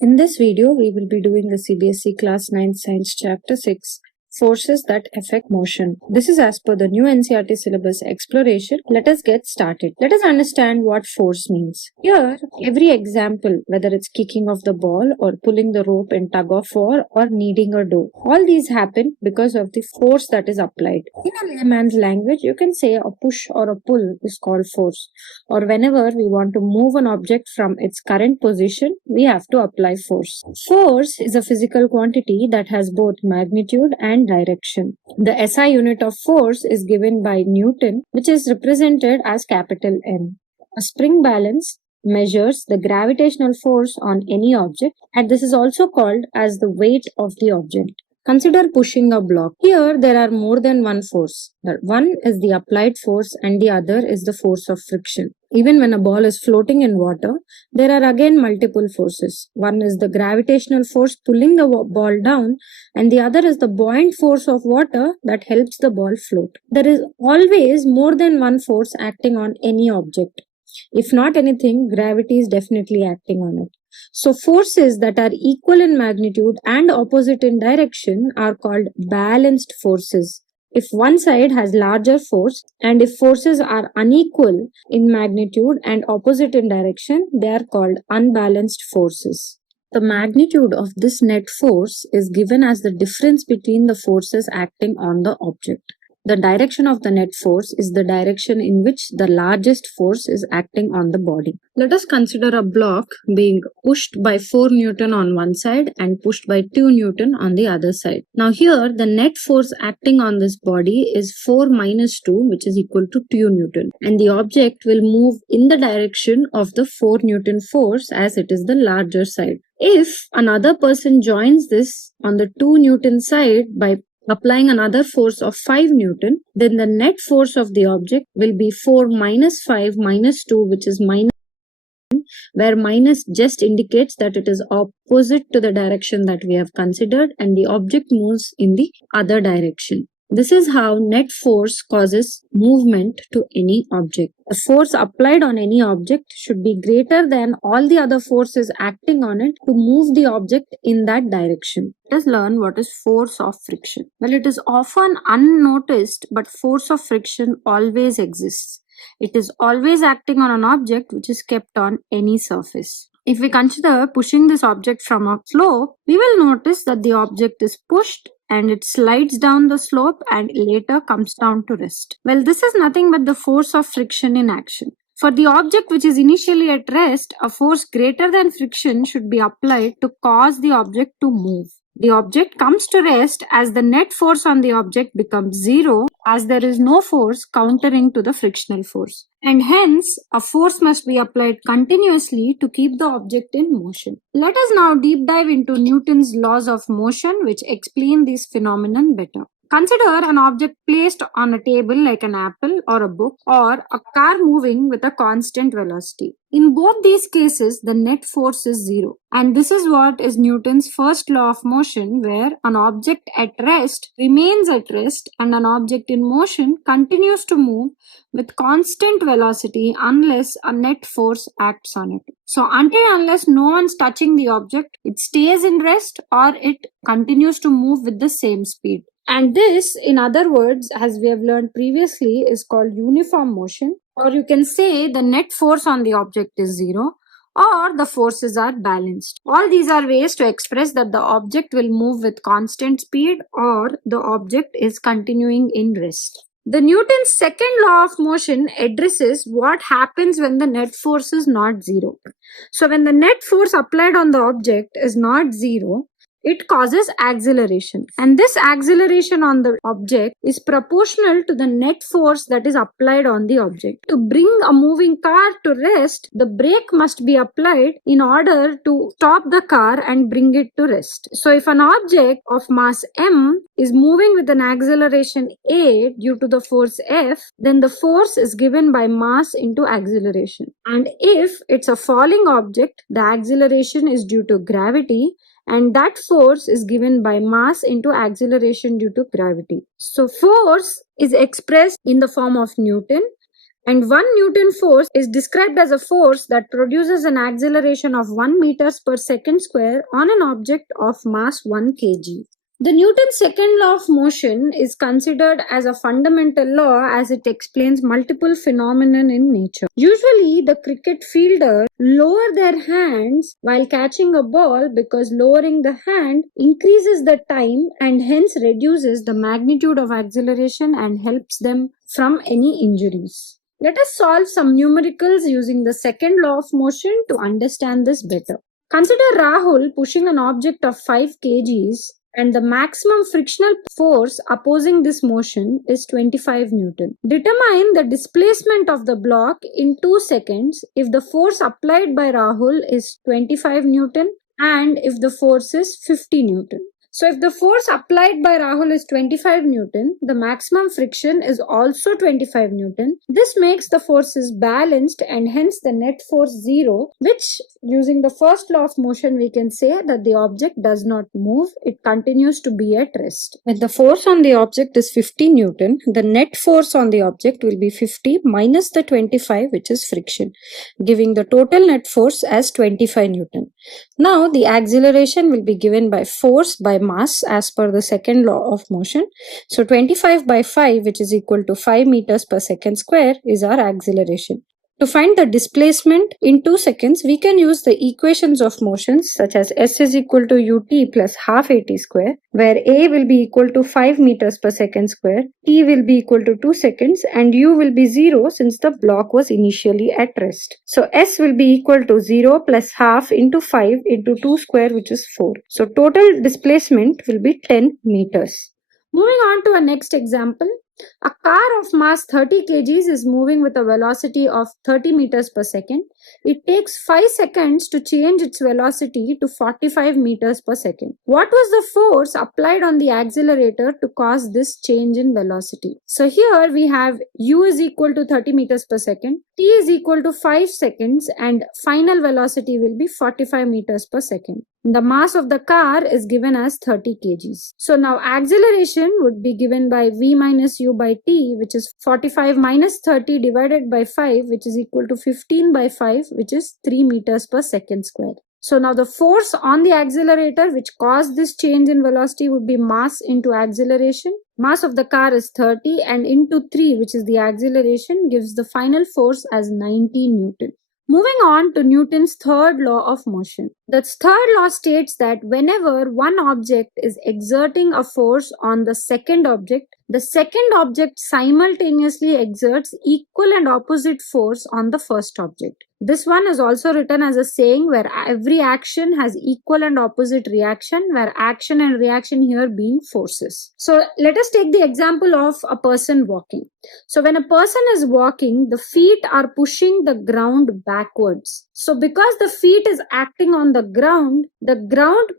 In this video, we will be doing the CBSE Class 9 Science Chapter 6, Forces that Affect Motion. This is as per the new NCERT syllabus exploration. Let us get started. Let us understand what force means. Here, every example, whether it's kicking of the ball or pulling the rope in tug of war or kneading a dough, all these happen because of the force that is applied. In a layman's language, you can say a push or a pull is called force. Or whenever we want to move an object from its current position, we have to apply force. Force is a physical quantity that has both magnitude and direction. The SI unit of force is given by Newton, which is represented as capital N. A spring balance measures the gravitational force on any object, and this is also called as the weight of the object. Consider pushing a block. Here there are more than one force. One is the applied force and the other is the force of friction. Even when a ball is floating in water, there are again multiple forces. One is the gravitational force pulling the ball down, and the other is the buoyant force of water that helps the ball float. There is always more than one force acting on any object. If not anything, gravity is definitely acting on it. So forces that are equal in magnitude and opposite in direction are called balanced forces. If one side has larger force and if forces are unequal in magnitude and opposite in direction, they are called unbalanced forces. The magnitude of this net force is given as the difference between the forces acting on the object. The direction of the net force is the direction in which the largest force is acting on the body. Let us consider a block being pushed by 4 Newton on one side and pushed by 2 Newton on the other side. Now here the net force acting on this body is 4 minus 2, which is equal to 2 Newton, and the object will move in the direction of the 4 Newton force as it is the larger side. If another person joins this on the 2 Newton side by applying another force of 5 Newton, then the net force of the object will be 4 minus 5 minus 2, which is minus 1, where minus just indicates that it is opposite to the direction that we have considered and the object moves in the other direction. This is how net force causes movement to any object. The force applied on any object should be greater than all the other forces acting on it to move the object in that direction. Let us learn what is force of friction. Well, it is often unnoticed, but force of friction always exists. It is always acting on an object which is kept on any surface. If we consider pushing this object from a slope, we will notice that the object is pushed and it slides down the slope and later comes down to rest. Well, this is nothing but the force of friction in action. For the object which is initially at rest, a force greater than friction should be applied to cause the object to move. The object comes to rest as the net force on the object becomes zero, as there is no force countering to the frictional force. And hence, a force must be applied continuously to keep the object in motion. Let us now deep dive into Newton's laws of motion, which explain this phenomenon better. Consider an object placed on a table like an apple or a book, or a car moving with a constant velocity. In both these cases, the net force is zero. And this is what is Newton's first law of motion, where an object at rest remains at rest and an object in motion continues to move with constant velocity unless a net force acts on it. So unless no one's touching the object, it stays in rest or it continues to move with the same speed. And this, in other words, as we have learned previously, is called uniform motion, or you can say the net force on the object is zero, or the forces are balanced. All these are ways to express that the object will move with constant speed or the object is continuing in rest. The Newton's second law of motion addresses what happens when the net force is not zero. So when the net force applied on the object is not zero, it causes acceleration, and this acceleration on the object is proportional to the net force that is applied on the object. To bring a moving car to rest, the brake must be applied in order to stop the car and bring it to rest. So if an object of mass m is moving with an acceleration a due to the force F, then the force is given by mass into acceleration. And if it's a falling object, the acceleration is due to gravity, and that force is given by mass into acceleration due to gravity. So force is expressed in the form of Newton, And 1 Newton force is described as a force that produces an acceleration of 1 meters per second square on an object of mass 1 kg. The Newton's second law of motion is considered as a fundamental law as it explains multiple phenomena in nature. Usually, the cricket fielders lower their hands while catching a ball because lowering the hand increases the time and hence reduces the magnitude of acceleration and helps them from any injuries. Let us solve some numericals using the second law of motion to understand this better. Consider Rahul pushing an object of 5 kgs and the maximum frictional force opposing this motion is 25 Newton. Determine the displacement of the block in 2 seconds if the force applied by Rahul is 25 Newton and if the force is 50 Newton. So if the force applied by Rahul is 25 Newton, the maximum friction is also 25 Newton. This makes the forces balanced and hence the net force 0, which using the first law of motion we can say that the object does not move, it continues to be at rest. When the force on the object is 50 Newton, the net force on the object will be 50 minus the 25 which is friction, giving the total net force as 25 Newton. Now the acceleration will be given by force by mass as per the second law of motion. So 25 by 5 which is equal to 5 meters per second square is our acceleration. To find the displacement in 2 seconds, we can use the equations of motions such as S is equal to ut plus half at square, where A will be equal to 5 meters per second square, t will be equal to 2 seconds, and u will be 0 since the block was initially at rest. So S will be equal to 0 plus half into 5 into 2 square which is 4. So total displacement will be 10 meters. Moving on to our next example. A car of mass 30 kgs is moving with a velocity of 30 meters per second. It takes 5 seconds to change its velocity to 45 meters per second. What was the force applied on the accelerator to cause this change in velocity? So here we have u is equal to 30 meters per second, t is equal to 5 seconds, and final velocity will be 45 meters per second. The mass of the car is given as 30 kgs. So now acceleration would be given by v minus u by t, which is 45 minus 30 divided by 5, which is equal to 15 by 5, which is 3 meters per second square. So now the force on the accelerator which caused this change in velocity would be mass into acceleration. Mass of the car is 30 and into 3, which is the acceleration, gives the final force as 90 Newton. Moving on to Newton's third law of motion. The third law states that whenever one object is exerting a force on the second object simultaneously exerts equal and opposite force on the first object. This one is also written as a saying where every action has equal and opposite reaction, where action and reaction here being forces. So let us take the example of a person walking. So when a person is walking, the feet are pushing the ground backwards. So because the feet is acting on the ground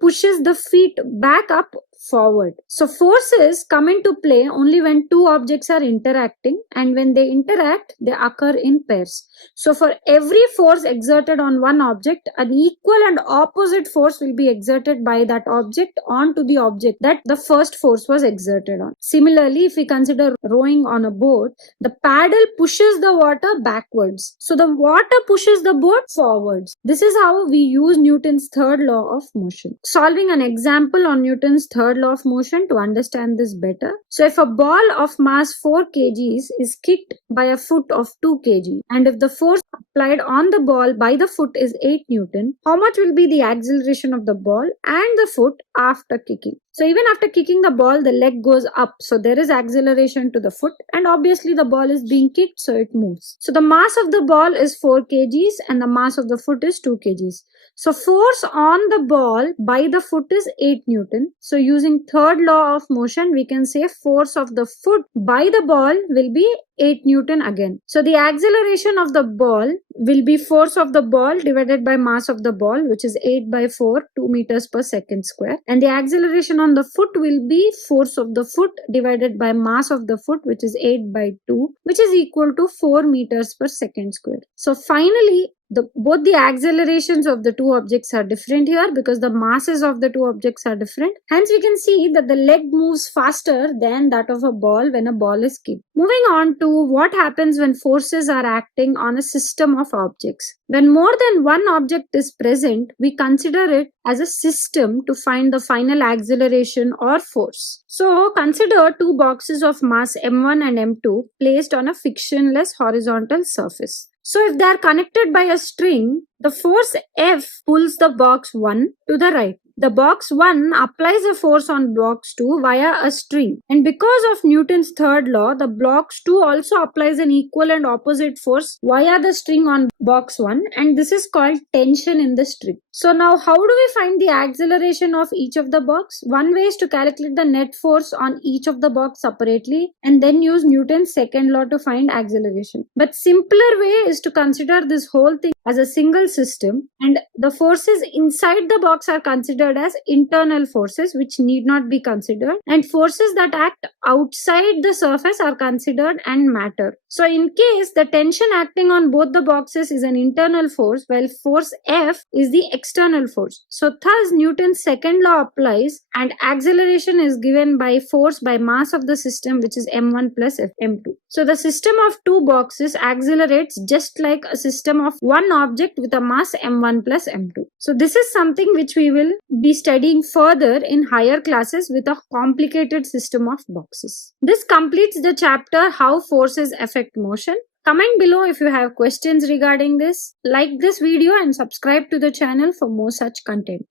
pushes the feet back up forward. So forces come into play only when two objects are interacting, and when they interact, they occur in pairs. So for every force exerted on one object, an equal and opposite force will be exerted by that object onto the object that the first force was exerted on. Similarly, if we consider rowing on a boat, the paddle pushes the water backwards. So the water pushes the boat forwards. This is how we use Newton's third law of motion. Solving an example on Newton's third law of motion to understand this better. So if a ball of mass 4 kgs is kicked by a foot of 2 kg, and if the force applied on the ball by the foot is 8 Newton, how much will be the acceleration of the ball and the foot after kicking? So even after kicking the ball, the leg goes up. So there is acceleration to the foot, and obviously the ball is being kicked, so it moves. So the mass of the ball is 4 kgs and the mass of the foot is 2 kgs. So force on the ball by the foot is 8 Newton. So using third law of motion, we can say force of the foot by the ball will be 8 Newton again. So the acceleration of the ball will be force of the ball divided by mass of the ball, which is 8 by 4, 2 meters per second square. And the acceleration on the foot will be force of the foot divided by mass of the foot, which is 8 by 2, which is equal to 4 meters per second square. So finally, Both the accelerations of the two objects are different here because the masses of the two objects are different. Hence, we can see that the leg moves faster than that of a ball when a ball is kicked. Moving on to what happens when forces are acting on a system of objects. When more than one object is present, we consider it as a system to find the final acceleration or force. So, consider two boxes of mass m1 and m2 placed on a frictionless horizontal surface. So if they are connected by a string, the force F pulls the box 1 to the right. The box 1 applies a force on box 2 via a string. And because of Newton's third law, the box 2 also applies an equal and opposite force via the string on box 1, and this is called tension in the string. So now how do we find the acceleration of each of the box? One way is to calculate the net force on each of the box separately and then use Newton's second law to find acceleration. But simpler way is to consider this whole thing as a single system, and the forces inside the box are considered as internal forces which need not be considered, and forces that act outside the surface are considered and matter. So in case the tension acting on both the boxes is an internal force, while force F is the external force. So thus Newton's second law applies and acceleration is given by force by mass of the system, which is m1 plus m2. So the system of two boxes accelerates just like a system of one object with a mass m1 plus m2. So this is something which we will be studying further in higher classes with a complicated system of boxes. This completes the chapter How Forces Affect Motion. Comment below if you have questions regarding this. Like this video and subscribe to the channel for more such content.